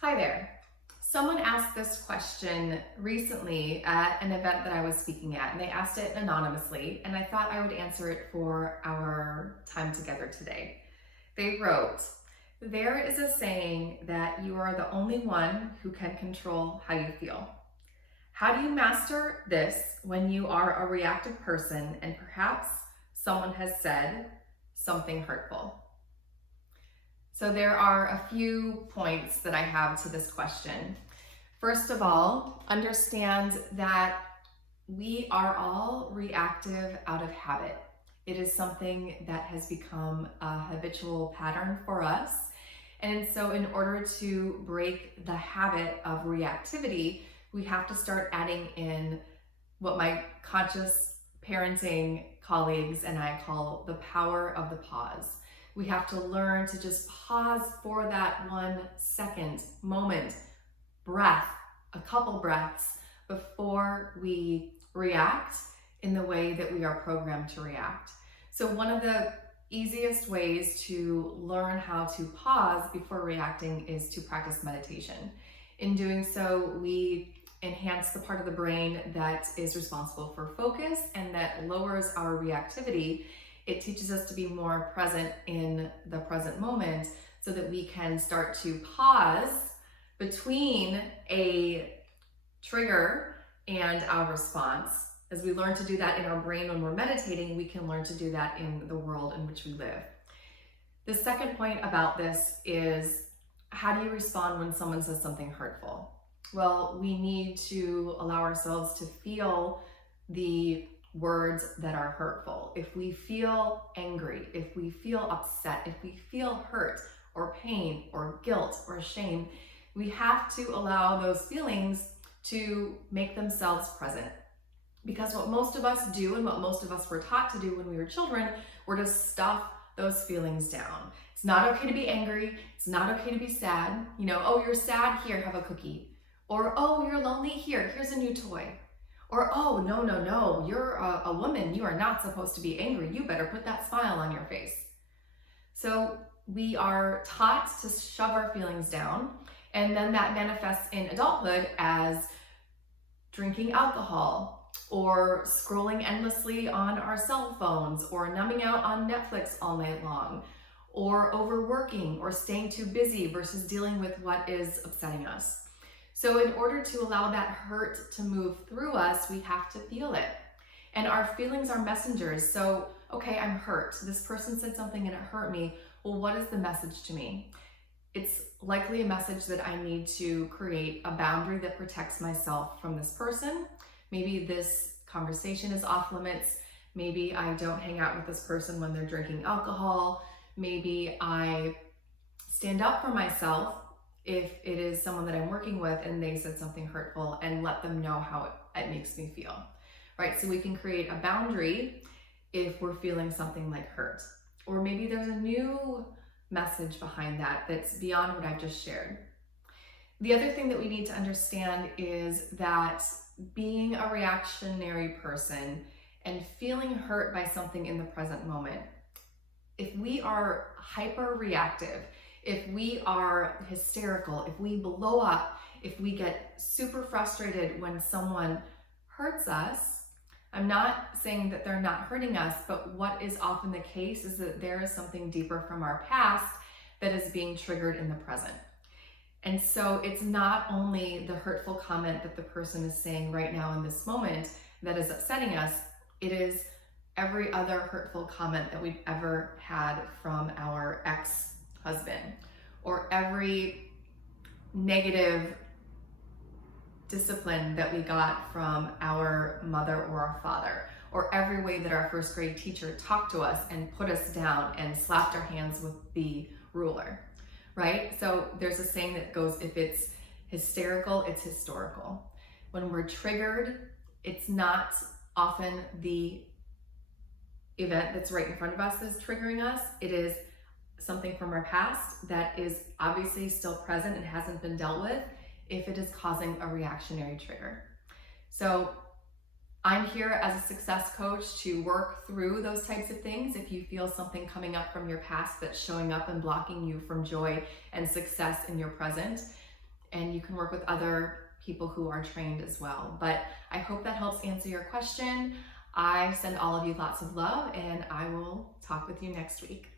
Hi there. Someone asked this question recently at an event that I was speaking at, and they asked it anonymously, and I thought I would answer it for our time together today. They wrote, "There is a saying that you are the only one who can control how you feel. How do you master this when you are a reactive person and perhaps someone has said something hurtful?" So there are a few points that I have to this question. First of all, understand that we are all reactive out of habit. It is something that has become a habitual pattern for us. And so in order to break the habit of reactivity, we have to start adding in what my conscious parenting colleagues and I call the power of the pause. We have to learn to just pause for that 1 second, moment, breath, a couple breaths before we react in the way that we are programmed to react. So one of the easiest ways to learn how to pause before reacting is to practice meditation. In doing so, we enhance the part of the brain that is responsible for focus and that lowers our reactivity. It teaches us to be more present in the present moment so that we can start to pause between a trigger and our response. As we learn to do that in our brain when we're meditating, we can learn to do that in the world in which we live. The second point about this is, how do you respond when someone says something hurtful? Well, we need to allow ourselves to feel the words that are hurtful. If we feel angry, if we feel upset, if we feel hurt or pain or guilt or shame, we have to allow those feelings to make themselves present. Because what most of us do and what most of us were taught to do when we were children were to stuff those feelings down. It's not okay to be angry. It's not okay to be sad. Oh, you're sad? Here, have a cookie. Or, oh, you're lonely? Here's a new toy. Or, oh, no, you're a woman. You are not supposed to be angry. You better put that smile on your face. So we are taught to shove our feelings down, and then that manifests in adulthood as drinking alcohol, or scrolling endlessly on our cell phones, or numbing out on Netflix all night long, or overworking, or staying too busy versus dealing with what is upsetting us. So in order to allow that hurt to move through us, we have to feel it. And our feelings are messengers. So, okay, I'm hurt. This person said something and it hurt me. Well, what is the message to me? It's likely a message that I need to create a boundary that protects myself from this person. Maybe this conversation is off limits. Maybe I don't hang out with this person when they're drinking alcohol. Maybe I stand up for myself if it is someone that I'm working with and they said something hurtful, and let them know how it makes me feel, right? So we can create a boundary if we're feeling something like hurt. Or maybe there's a new message behind that that's beyond what I've just shared. The other thing that we need to understand is that being a reactionary person and feeling hurt by something in the present moment, if we are hyper reactive, if we are hysterical, if we blow up, if we get super frustrated when someone hurts us, I'm not saying that they're not hurting us, but what is often the case is that there is something deeper from our past that is being triggered in the present. And so it's not only the hurtful comment that the person is saying right now in this moment that is upsetting us, it is every other hurtful comment that we've ever had from our ex-husband, or every negative discipline that we got from our mother or our father, or every way that our first grade teacher talked to us and put us down and slapped our hands with the ruler, right? So there's a saying that goes, if it's hysterical, it's historical. When we're triggered, it's not often the event that's right in front of us is triggering us. It is something from our past that is obviously still present and hasn't been dealt with, if it is causing a reactionary trigger. So I'm here as a success coach to work through those types of things. If you feel something coming up from your past that's showing up and blocking you from joy and success in your present, and you can work with other people who are trained as well. But I hope that helps answer your question. I send all of you lots of love, and I will talk with you next week.